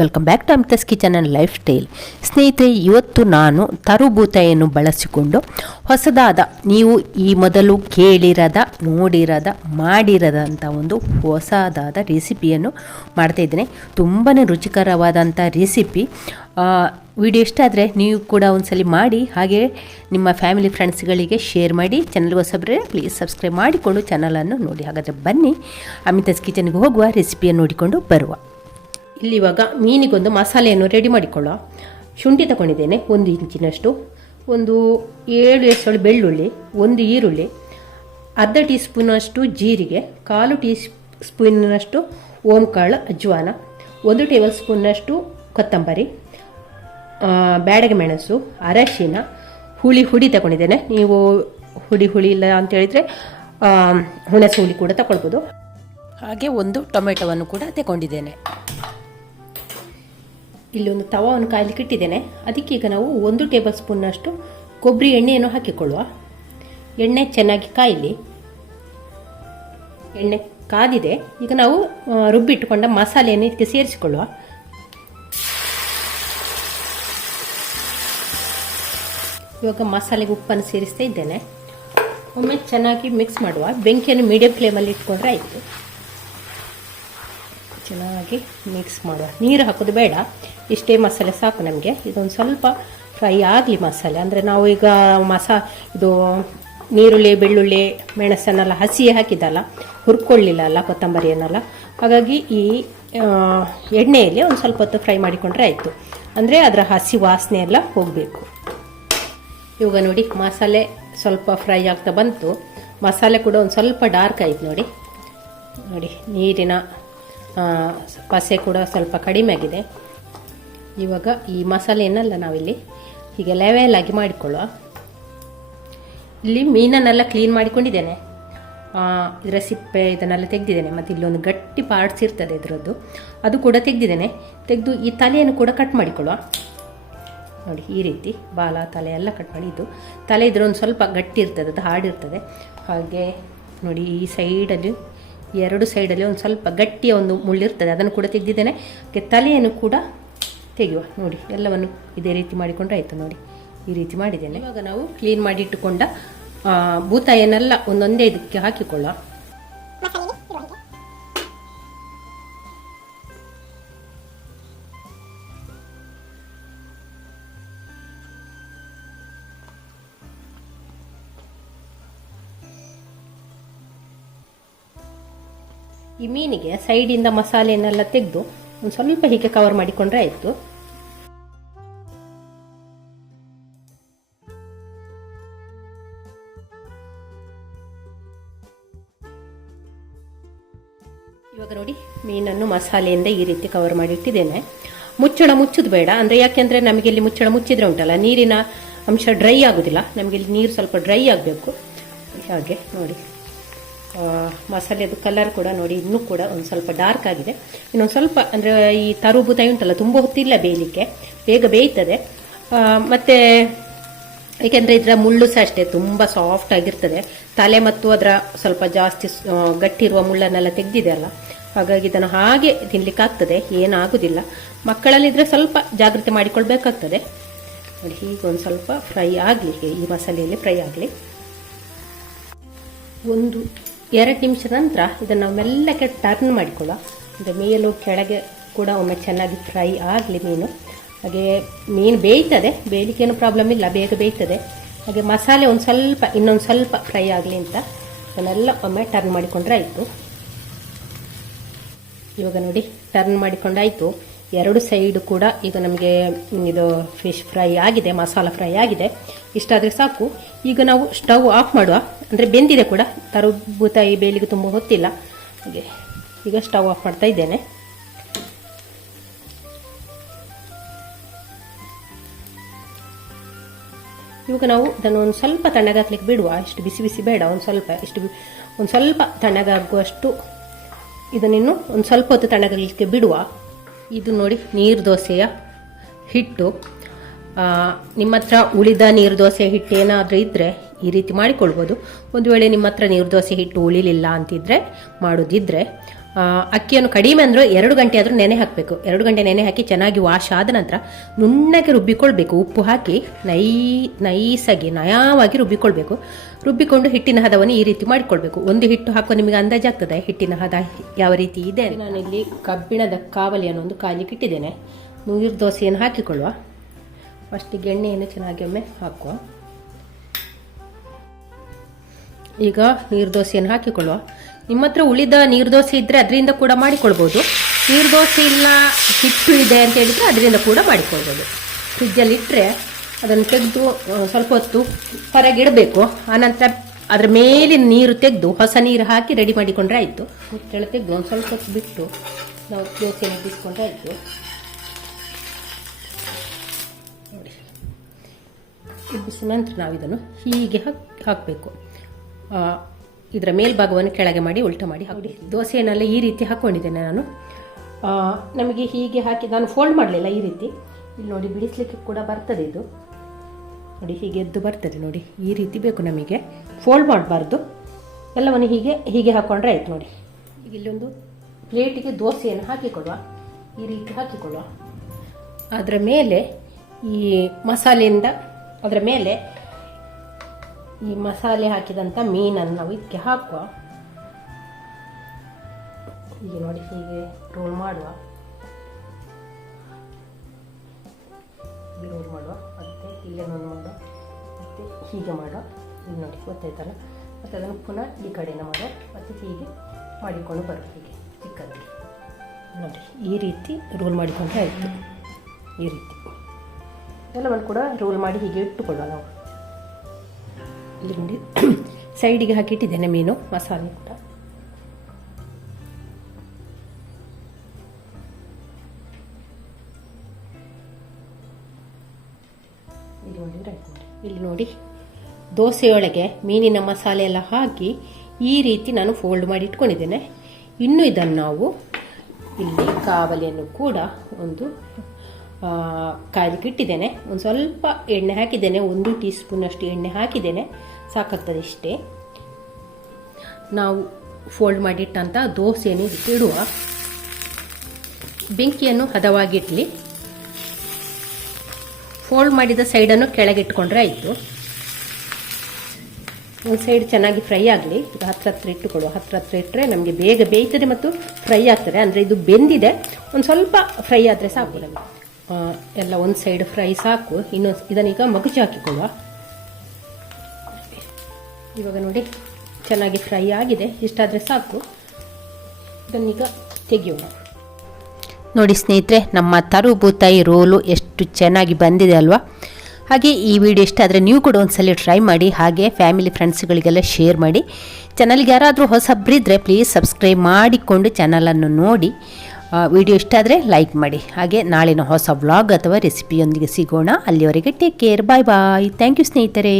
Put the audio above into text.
Welcome back to Amita's kitchen and lifestyle ಸ್ನೇಹಿತರೆ, ಇವತ್ತು ನಾನು ತರುಬೂತೆಯನ್ನು ಬಳಸಿಕೊಂಡು ಹೊಸದಾದ, ನೀವು ಈ ಮೊದಲು ಕೇಳಿರದ, ನೋಡಿರದ ಮಾಡಿರದಂಥ ಒಂದು ಹೊಸದಾದ ರೆಸಿಪಿಯನ್ನು ಮಾಡ್ತಾ ಇದ್ದೇನೆ. ತುಂಬಾ ರುಚಿಕರವಾದಂಥ ರೆಸಿಪಿ. ವಿಡಿಯೋ ಇಷ್ಟ ಆದರೆ ನೀವು ಕೂಡ ಒಂದ್ಸಲಿ ಮಾಡಿ, ಹಾಗೆ ನಿಮ್ಮ ಫ್ಯಾಮಿಲಿ ಫ್ರೆಂಡ್ಸ್ಗಳಿಗೆ ಶೇರ್ ಮಾಡಿ ಚಾನಲ್ ಹೊಸಬ್ರೆ ಪ್ಲೀಸ್ ಸಬ್ಸ್ಕ್ರೈಬ್ ಮಾಡಿಕೊಂಡು ಚಾನಲನ್ನು ನೋಡಿ. ಹಾಗಾದರೆ ಬನ್ನಿ ಅಮಿತಾಸ್ ಕಿಚನ್ಗೆ ಹೋಗುವ ರೆಸಿಪಿಯನ್ನು ನೋಡಿಕೊಂಡು ಬರುವ. ಇಲ್ಲಿ ಇವಾಗ ಮೀನಿಗೊಂದು ಮಸಾಲೆಯನ್ನು ರೆಡಿ ಮಾಡಿಕೊಳ್ಳೋ. ಶುಂಠಿ ತಗೊಂಡಿದ್ದೇನೆ, ಒಂದು ಇಂಚಿನಷ್ಟು. ಒಂದು ಏಳು ಎಸಳು ಬೆಳ್ಳುಳ್ಳಿ, ಒಂದು ಈರುಳ್ಳಿ, ಅರ್ಧ ಟೀ ಸ್ಪೂನಷ್ಟು ಜೀರಿಗೆ, ಕಾಲು ಟೀ ಸ್ಪೂನಷ್ಟು ಓಂಕಾಳು, ಅಜ್ವಾನ, ಒಂದು ಟೇಬಲ್ ಸ್ಪೂನ್ನಷ್ಟು ಕೊತ್ತಂಬರಿ ಬ್ಯಾಡಗೆ ಮೆಣಸು, ಅರಶಿನ, ಹುಳಿ ಹುಡಿ ತಗೊಂಡಿದ್ದೇನೆ. ನೀವು ಹುಡಿ ಹುಳಿ ಇಲ್ಲ ಅಂತ ಹೇಳಿದರೆ ಹುಣಸೆ ಹುಳಿ ಕೂಡ ತಗೊಳ್ಬೋದು. ಹಾಗೆ ಒಂದು ಟೊಮೆಟೊವನ್ನು ಕೂಡ ತಗೊಂಡಿದ್ದೇನೆ. ಇಲ್ಲಿ ಒಂದು ತವಾವನ್ನು ಕಾಯಲಿಕ್ಕೆ ಇಟ್ಟಿದ್ದೇನೆ. ಅದಕ್ಕೆ ಈಗ ನಾವು ಒಂದು ಟೇಬಲ್ ಸ್ಪೂನ್ನಷ್ಟು ಕೊಬ್ಬರಿ ಎಣ್ಣೆಯನ್ನು ಹಾಕಿಕೊಳ್ಳುವ. ಎಣ್ಣೆ ಚೆನ್ನಾಗಿ ಕಾಯಲಿ. ಎಣ್ಣೆ ಕಾದಿದೆ. ಈಗ ನಾವು ರುಬ್ಬಿಟ್ಟುಕೊಂಡ ಮಸಾಲೆಯನ್ನು ಇದಕ್ಕೆ ಸೇರಿಸಿಕೊಳ್ಳುವ. ಇವಾಗ ಮಸಾಲೆಗೆ ಉಪ್ಪನ್ನು ಸೇರಿಸ್ತಾ ಇದ್ದೇನೆ. ಒಮ್ಮೆ ಚೆನ್ನಾಗಿ ಮಿಕ್ಸ್ ಮಾಡುವ. ಬೆಂಕಿಯನ್ನು ಮೀಡಿಯಂ ಫ್ಲೇಮಲ್ಲಿ ಇಟ್ಕೊಂಡ್ರೆ ಆಯಿತು. ಚೆನ್ನಾಗಿ ಮಿಕ್ಸ್ ಮಾಡುವ. ನೀರು ಹಾಕೋದು ಬೇಡ. ಇಷ್ಟೇ ಮಸಾಲೆ ಸಾಕು ನಮಗೆ. ಇದೊಂದು ಸ್ವಲ್ಪ ಫ್ರೈ ಆಗಲಿ ಮಸಾಲೆ. ಅಂದರೆ ನಾವು ಈಗ ಮಸಾ, ಇದು ನೀರುಳ್ಳಿ, ಬೆಳ್ಳುಳ್ಳಿ, ಮೆಣಸನ್ನೆಲ್ಲ ಹಸಿ ಹಾಕಿದ್ದಲ್ಲ. ಹುರ್ಕೊಳ್ಳಿಲ್ಲ ಅಲ್ಲ ಕೊತ್ತಂಬರಿಯನ್ನೆಲ್ಲ. ಹಾಗಾಗಿ ಈ ಎಣ್ಣೆಯಲ್ಲಿ ಒಂದು ಸ್ವಲ್ಪ ಹೊತ್ತು ಫ್ರೈ ಮಾಡಿಕೊಂಡ್ರೆ ಆಯಿತು. ಅಂದರೆ ಅದರ ಹಸಿ ವಾಸನೆ ಎಲ್ಲ ಹೋಗಬೇಕು. ಇವಾಗ ನೋಡಿ, ಮಸಾಲೆ ಸ್ವಲ್ಪ ಫ್ರೈ ಆಗ್ತಾ ಬಂತು. ಮಸಾಲೆ ಕೂಡ ಒಂದು ಸ್ವಲ್ಪ ಡಾರ್ಕ್ ಆಯಿತು ನೋಡಿ. ನೋಡಿ, ನೀರಿನ ಪಸೆ ಕೂಡ ಸ್ವಲ್ಪ ಕಡಿಮೆ ಆಗಿದೆ. ಇವಾಗ ಈ ಮಸಾಲೆಯನ್ನೆಲ್ಲ ನಾವಿಲ್ಲಿ ಹೀಗೆ ಲೆವೆಲ್ ಆಗಿ ಮಾಡಿಕೊಳ್ಳುವ. ಇಲ್ಲಿ ಮೀನನ್ನೆಲ್ಲ ಕ್ಲೀನ್ ಮಾಡಿಕೊಂಡಿದ್ದೇನೆ. ಇದರ ಸಿಪ್ಪೆ ಇದನ್ನೆಲ್ಲ ತೆಗೆದಿದ್ದೇನೆ. ಮತ್ತು ಇಲ್ಲೊಂದು ಗಟ್ಟಿ ಪಾರ್ಟ್ಸ್ ಇರ್ತದೆ ಇದರದ್ದು. ಅದು ಕೂಡ ತೆಗೆದಿದ್ದೇನೆ. ತೆಗೆದು ಈ ತಲೆಯನ್ನು ಕೂಡ ಕಟ್ ಮಾಡಿಕೊಳ್ಳುವ. ನೋಡಿ, ಈ ರೀತಿ ಬಾಲ, ತಲೆ ಎಲ್ಲ ಕಟ್ ಮಾಡಿ ಇದು. ತಲೆ ಇದ್ರೊಂದು ಸ್ವಲ್ಪ ಗಟ್ಟಿ ಇರ್ತದೆ, ಅದು ಹಾಡಿರ್ತದೆ. ಹಾಗೆ ನೋಡಿ, ಈ ಸೈಡಲ್ಲಿ ಎರಡು ಸೈಡಲ್ಲಿ ಒಂದು ಸ್ವಲ್ಪ ಗಟ್ಟಿಯ ಒಂದು ಮುಳ್ಳಿರ್ತದೆ ಅದನ್ನು ಕೂಡ ತೆಗೆದಿದ್ದೇನೆ. ಮತ್ತು ತಲೆಯನ್ನು ಕೂಡ ತೆಗೆಯುವ. ನೋಡಿ ಎಲ್ಲವನ್ನು ಇದೇ ರೀತಿ ಮಾಡಿಕೊಂಡ್ರೆ ಆಯಿತು ನೋಡಿ. ಈ ರೀತಿ ಮಾಡಿದ್ದೇನೆ. ಇವಾಗ ನಾವು ಕ್ಲೀನ್ ಮಾಡಿ ಇಟ್ಟುಕೊಂಡ ಆ, ಬೂತಾಯನ್ನೆಲ್ಲ ಒಂದೊಂದೇ ಇದಕ್ಕೆ ಹಾಕಿಕೊಳ್ಳುವ ಈ ಮೀನಿಗೆ ಸೈಡಿಂದ ಮಸಾಲೆಯನ್ನೆಲ್ಲ ತೆಗೆದು ಒಂದು ಸ್ವಲ್ಪ ಹೀಗೆ ಕವರ್ ಮಾಡಿಕೊಂಡ್ರೆ ಆಯಿತು. ಇವಾಗ ನೋಡಿ, ಮೀನನ್ನು ಮಸಾಲೆಯಿಂದ ಈ ರೀತಿ ಕವರ್ ಮಾಡಿ ಇಟ್ಟಿದ್ದೇನೆ ಮುಚ್ಚಳ ಮುಚ್ಚೋದು ಬೇಡ, ಅಂದರೆ ಯಾಕೆಂದರೆ ನಮಗೆ ಇಲ್ಲಿ ಮುಚ್ಚಳ ಮುಚ್ಚಿದ್ರೆ ಉಂಟಲ್ಲ, ನೀರಿನ ಅಂಶ ಡ್ರೈ ಆಗೋದಿಲ್ಲ. ನಮಗೆ ಇಲ್ಲಿ ನೀರು ಸ್ವಲ್ಪ ಡ್ರೈ ಆಗಬೇಕು. ಹಾಗೆ ನೋಡಿ. ಮಸಾಲೆದು ಕಲರ್ ಕೂಡ ನೋಡಿ ಇನ್ನೂ ಕೂಡ ಒಂದು ಸ್ವಲ್ಪ ಡಾರ್ಕ್ ಆಗಿದೆ. ಇನ್ನೊಂದು ಸ್ವಲ್ಪ ಅಂದರೆ ಈ ತರುಬೂತಾಯಿ ಉಂಟಲ್ಲ, ತುಂಬ ಹೊತ್ತಿಲ್ಲ ಬೇಯಲಿಕ್ಕೆ. ಬೇಗ ಬೇಯ್ತದೆ. ಮತ್ತು ಏಕೆಂದರೆ ಇದರ ಮುಳ್ಳು ಸಹ ಅಷ್ಟೇ, ತುಂಬ ಸಾಫ್ಟ್ ಆಗಿರ್ತದೆ. ತಲೆ ಮತ್ತು ಅದರ ಸ್ವಲ್ಪ ಜಾಸ್ತಿ ಗಟ್ಟಿ ಇರುವ ಮುಳ್ಳನ್ನೆಲ್ಲ ತೆಗೆದಿದೆ ಅಲ್ಲ. ಹಾಗಾಗಿ ಇದನ್ನು ಹಾಗೆ ತಿನ್ಲಿಕ್ಕಾಗ್ತದೆ ಏನಾಗುದಿಲ್ಲ. ಮಕ್ಕಳಲ್ಲಿದ್ದರೆ ಸ್ವಲ್ಪ ಜಾಗ್ರತೆ ಮಾಡಿಕೊಳ್ಬೇಕಾಗ್ತದೆ. ನೋಡಿ, ಹೀಗೆ ಒಂದು ಸ್ವಲ್ಪ ಫ್ರೈ ಆಗಲಿ ಈ ಮಸಾಲೆಯಲ್ಲಿ ಫ್ರೈ ಆಗಲಿ. ಒಂದು ಎರಡು ನಿಮಿಷ ನಂತರ ಇದನ್ನು ಮೆಲ್ಲಕ್ಕೆ ಟರ್ನ್ ಮಾಡಿಕೊಳ್ಳ ಅಂದರೆ ಮೇಲು ಕೆಳಗೆ ಕೂಡ ಒಮ್ಮೆ ಚೆನ್ನಾಗಿ ಫ್ರೈ ಆಗಲಿ ಮೀನು. ಹಾಗೆ ಮೀನು ಬೇಯ್ತದೆ, ಬೇಯಲಿಕ್ಕೇನು ಪ್ರಾಬ್ಲಮ್ ಇಲ್ಲ, ಬೇಗ ಬೇಯ್ತದೆ. ಹಾಗೆ ಮಸಾಲೆ ಒಂದು ಸ್ವಲ್ಪ, ಇನ್ನೊಂದು ಸ್ವಲ್ಪ ಫ್ರೈ ಆಗಲಿ ಅಂತ ಅದನ್ನೆಲ್ಲ ಒಮ್ಮೆ ಟರ್ನ್ ಮಾಡಿಕೊಂಡ್ರೆ ಆಯಿತು. ಇವಾಗ ನೋಡಿ ಟರ್ನ್ ಮಾಡಿಕೊಂಡಾಯಿತು. ಎರಡು ಸೈಡು ಕೂಡ ಈಗ ನಮಗೆ ಇದು ಫಿಶ್ ಫ್ರೈ ಆಗಿದೆ, ಮಸಾಲ ಫ್ರೈ ಆಗಿದೆ. ಇಷ್ಟಾದರೆ ಸಾಕು. ಈಗ ನಾವು ಸ್ಟವ್ ಆಫ್ ಮಾಡುವ. ಅಂದರೆ ಬೆಂದಿದೆ ಕೂಡ. ತರಬೂತಾಯಿ ಬೇಲಿಗೆ ತುಂಬ ಹೊತ್ತಿಲ್ಲ. ಹಾಗೆ ಈಗ ಸ್ಟವ್ ಆಫ್ ಮಾಡ್ತಾ ಇದ್ದೇನೆ. ಇವಾಗ ನಾವು ಇದನ್ನು ಒಂದು ಸ್ವಲ್ಪ ತಣ್ಣಗಾಕ್ಲಿಕ್ಕೆ ಬಿಡುವ. ಇಷ್ಟು ಬಿಸಿ ಬಿಸಿ ಬೇಡ, ಒಂದು ಸ್ವಲ್ಪ, ಇಷ್ಟು ಒಂದು ಸ್ವಲ್ಪ ತಣ್ಣಗಾಗುವಷ್ಟು ಇದನ್ನಿನ್ನು ಒಂದು ಸ್ವಲ್ಪ ಹೊತ್ತು ತಣ್ಣಗಾಗಲಿಕ್ಕೆ ಬಿಡುವ. ಇದು ನೋಡಿ ನೀರು ದೋಸೆಯ ಹಿಟ್ಟು. ನಿಮ್ಮ ಹತ್ರ ಉಳಿದ ನೀರು ದೋಸೆ ಹಿಟ್ಟು ಏನಾದರೂ ಇದ್ದರೆ ಈ ರೀತಿ ಮಾಡಿಕೊಳ್ಬೋದು. ಒಂದು ವೇಳೆ ನಿಮ್ಮ ಹತ್ರ ನೀರು ದೋಸೆ ಹಿಟ್ಟು ಉಳಿಲಿಲ್ಲ ಅಂತಿದ್ರೆ, ಮಾಡೋದಿದ್ರೆ ಅಕ್ಕಿಯನ್ನು ಕಡಿಮೆ ಅಂದರೂ ಎರಡು ಗಂಟೆ ಆದರೂ ನೆನೆ ಹಾಕಬೇಕು. ಎರಡು ಗಂಟೆ ನೆನೆ ಹಾಕಿ ಚೆನ್ನಾಗಿ ವಾಶ್ ಆದ ನಂತರ ನುಣ್ಣಗೆ ರುಬ್ಬಿಕೊಳ್ಬೇಕು. ಉಪ್ಪು ಹಾಕಿ ನೈ, ನೈಸಾಗಿ, ನಯವಾಗಿ ರುಬ್ಬಿಕೊಳ್ಬೇಕು. ರುಬ್ಬಿಕೊಂಡು ಹಿಟ್ಟಿನ ಹದವನ್ನು ಈ ರೀತಿ ಮಾಡಿಕೊಳ್ಬೇಕು. ಒಂದು ಹಿಟ್ಟು ಹಾಕುವ ನಿಮಗೆ ಅಂದಾಜಾಗ್ತದೆ ಹಿಟ್ಟಿನ ಹದ ಯಾವ ರೀತಿ ಇದೆ. ನಾನಿಲ್ಲಿ ಕಬ್ಬಿಣದ ಕಾವಲಿಯನ್ನು ಒಂದು ಕಾಲಿಗೆ ಇಟ್ಟಿದ್ದೇನೆ. ನೀರು ದೋಸೆಯನ್ನು ಹಾಕಿಕೊಳ್ಳುವ. ಫಸ್ಟಿಗೆ ಎಣ್ಣೆಯನ್ನು ಚೆನ್ನಾಗಿ ಒಮ್ಮೆ ಹಾಕುವ. ಈಗ ನೀರು ದೋಸೆಯನ್ನು ಹಾಕಿಕೊಳ್ಳುವ. ನಿಮ್ಮ ಹತ್ರ ಉಳಿದ ನೀರು ದೋಸೆ ಇದ್ದರೆ ಅದರಿಂದ ಕೂಡ ಮಾಡಿಕೊಳ್ಬೋದು. ನೀರು ದೋಸೆ ಇಲ್ಲ, ಹಿಟ್ಟು ಇದೆ ಅಂತ ಹೇಳಿದ್ರೆ ಅದರಿಂದ ಕೂಡ ಮಾಡಿಕೊಳ್ಬೋದು. ಫ್ರಿಜ್ಜಲ್ಲಿ ಇಟ್ಟರೆ ಅದನ್ನು ತೆಗೆದು ಸ್ವಲ್ಪ ಹೊತ್ತು ಹೊರಗಿಡಬೇಕು ಆನಂತರ ಅದರ ಮೇಲಿನ ನೀರು ತೆಗೆದು ಹೊಸ ನೀರು ಹಾಕಿ ರೆಡಿ ಮಾಡಿಕೊಂಡ್ರೆ ಆಯಿತು. ಮುಚ್ಚಳ ತೆಗೆದು ಒಂದು ಸ್ವಲ್ಪ ಹೊತ್ತು ಬಿಟ್ಟು ನಾವು ದೋಸೆಯನ್ನು ಬಿಸ್ಕೊಂಡ್ರೆ ಆಯಿತು. ನೋಡಿ. ಎಬ್ಬಿಸಿದ ನಂತರ ನಾವು ಇದನ್ನು ಹೀಗೆ ಹಾಕಿ, ಹಾಕಬೇಕು. ಇದರ ಮೇಲ್ಭಾಗವನ್ನು ಕೆಳಗೆ ಮಾಡಿ ಉಲ್ಟ ಮಾಡಿ ಹಾಕಿ ದೋಸೆಯನ್ನೆಲ್ಲ ಈ ರೀತಿ ಹಾಕ್ಕೊಂಡಿದ್ದೇನೆ ನಾನು. ನಮಗೆ ಹೀಗೆ ಹಾಕಿ ನಾನು ಫೋಲ್ಡ್ ಮಾಡಲಿಲ್ಲ ಈ ರೀತಿ. ಇಲ್ಲಿ ನೋಡಿ ಬಿಡಿಸ್ಲಿಕ್ಕೆ ಕೂಡ ಬರ್ತದೆ ಇದು. ನೋಡಿ ಹೀಗೆ ಎದ್ದು ಬರ್ತದೆ ನೋಡಿ. ಈ ರೀತಿ ಬೇಕು ನಮಗೆ. ಫೋಲ್ಡ್ ಮಾಡಬಾರ್ದು. ಎಲ್ಲವನ್ನು ಹೀಗೆ ಹೀಗೆ ಹಾಕ್ಕೊಂಡ್ರೆ ಆಯ್ತು ನೋಡಿ. ಈಗ ಇಲ್ಲೊಂದು ಪ್ಲೇಟಿಗೆ ದೋಸೆಯನ್ನು ಹಾಕಿಕೊಡುವ. ಈ ರೀತಿ ಹಾಕಿಕೊಡುವ ಅದರ ಮೇಲೆ ಈ ಮಸಾಲೆಯಿಂದ ಅದರ ಮೇಲೆ ಈ ಮಸಾಲೆ ಹಾಕಿದಂಥ ಮೀನನ್ನು ನಾವು ಇದಕ್ಕೆ ಹಾಕುವ. ಹೀಗೆ ನೋಡಿ, ಹೀಗೆ ರೋಲ್ ಮಾಡುವ. ರೋಲ್ ಮಾಡುವ. ಮತ್ತೆ ಹೀಗೆ ರೋಲ್ ಮಾಡುವ. ಮತ್ತೆ ಹೀಗೆ ಮಾಡುವ. ಇಲ್ಲಿ ನೋಡಿ ಗೊತ್ತಾಯ್ತಲ್ಲ ಮತ್ತೆ ಅದನ್ನು ಪುನಃ ಈ ಕಡೆಯಿಂದ ಮಾಡುವ. ಮತ್ತೆ ಹೀಗೆ ಮಾಡಿಕೊಂಡು ಬರುವ ಹೀಗೆ ಚಿಕ್ಕದಾಗಿ ನೋಡಿ, ಈ ರೀತಿ ರೋಲ್ ಮಾಡಿಕೊಂಡ್ರೆ ಆಯಿತು. ಈ ರೀತಿ. ಎಲ್ಲವನ್ನು ಕೂಡ ರೋಲ್ ಮಾಡಿ ಹೀಗೆ ಇಟ್ಟುಕೊಳ್ಳುವ ನಾವು. ಇಲ್ಲಿ ಸೈಡಿಗೆ ಹಾಕಿಟ್ಟಿದ್ದೇನೆ ಮೀನು, ಮಸಾಲೆ ಕೂಡ. ಇಲ್ಲಿ ನೋಡಿ ದೋಸೆಯೊಳಗೆ ಮೀನಿನ ಮಸಾಲೆ ಎಲ್ಲ ಹಾಕಿ ಈ ರೀತಿ ನಾನು ಫೋಲ್ಡ್ ಮಾಡಿ ಇಟ್ಕೊಂಡಿದ್ದೇನೆ. ಇನ್ನು ಇದನ್ನು ನಾವು ಇಲ್ಲಿ ಕಾವಲಿಯನ್ನು ಕೂಡ ಒಂದು ಆ, ಕಾಯ್ಲಿಕ್ಕೆ ಇಟ್ಟಿದ್ದೇನೆ. ಒಂದು ಸ್ವಲ್ಪ ಎಣ್ಣೆ ಹಾಕಿದ್ದೇನೆ. ಒಂದು ಟೀ ಸ್ಪೂನಷ್ಟು ಎಣ್ಣೆ ಹಾಕಿದ್ದೇನೆ. ಸಾಕಾಗ್ತದೆ ಇಷ್ಟೇ. ನಾವು ಫೋಲ್ಡ್ ಮಾಡಿಟ್ಟಂಥ ದೋಸೆಯನ್ನು ಇದಕ್ಕೆ ಇಡುವ. ಬೆಂಕಿಯನ್ನು ಹದವಾಗಿಡಲಿ ಫೋಲ್ಡ್ ಮಾಡಿದ ಸೈಡನ್ನು ಕೆಳಗೆ ಇಟ್ಕೊಂಡ್ರೆ ಆಯಿತು. ಒಂದು ಸೈಡ್ ಚೆನ್ನಾಗಿ ಫ್ರೈ ಆಗಲಿ. ಇದು ಹತ್ರ ಹತ್ರ ಇಟ್ಟುಕೊಡುವ ಹತ್ರ ಹತ್ರ ಇಟ್ಟರೆ ನಮಗೆ ಬೇಗ ಬೇಯ್ತದೆ ಮತ್ತು ಫ್ರೈ ಆಗ್ತದೆ. ಅಂದರೆ ಇದು ಬೆಂದಿದೆ. ಒಂದು ಸ್ವಲ್ಪ ಫ್ರೈ ಆದರೆ ಸಾಕು ನಮಗೆ. ಎಲ್ಲ ಒಂದು ಸೈಡ್ ಫ್ರೈ ಸಾಕು. ಇನ್ನೊಂದು ಇದನ್ನೀಗ ಮಗುಚಿ ಹಾಕಿಕೊಳ್ಳುವ. ಇವಾಗ ನೋಡಿ, ಚೆನ್ನಾಗಿ ಫ್ರೈ ಆಗಿದೆ. ಇಷ್ಟಾದರೆ ಸಾಕು. ಇದನ್ನೀಗ ತೆಗೆಯೋಣ. ನೋಡಿ ಸ್ನೇಹಿತರೆ, ನಮ್ಮ ತರುಬೂತಾಯಿ ರೋಲು ಎಷ್ಟು ಚೆನ್ನಾಗಿ ಬಂದಿದೆ ಅಲ್ವಾ? ಹಾಗೆ ಈ ವಿಡಿಯೋ ಇಷ್ಟ ಆದರೆ ನೀವು ಕೂಡ ಒಂದ್ಸಲ ಟ್ರೈ ಮಾಡಿ, ಹಾಗೆ ಫ್ಯಾಮಿಲಿ ಫ್ರೆಂಡ್ಸ್ಗಳಿಗೆಲ್ಲ ಶೇರ್ ಮಾಡಿ. ಚಾನಲ್ಗೆ ಯಾರಾದರೂ ಹೊಸಬ್ರಿದ್ರೆ ಪ್ಲೀಸ್ ಸಬ್ಸ್ಕ್ರೈಬ್ ಮಾಡಿಕೊಂಡು ಚಾನಲನ್ನು ನೋಡಿ. ವಿಡಿಯೋ ಇಷ್ಟ ಆದರೆ ಲೈಕ್ ಮಾಡಿ. ಹಾಗೆ ನಾಳಿನ ಹೊಸ ವ್ಲಾಗ್ ಅಥವಾ ರೆಸಿಪಿಯೊಂದಿಗೆ ಸಿಗೋಣ. ಅಲ್ಲಿವರೆಗೆ take care. Bye bye. Thank you ಸ್ನೇಹಿತರೆ.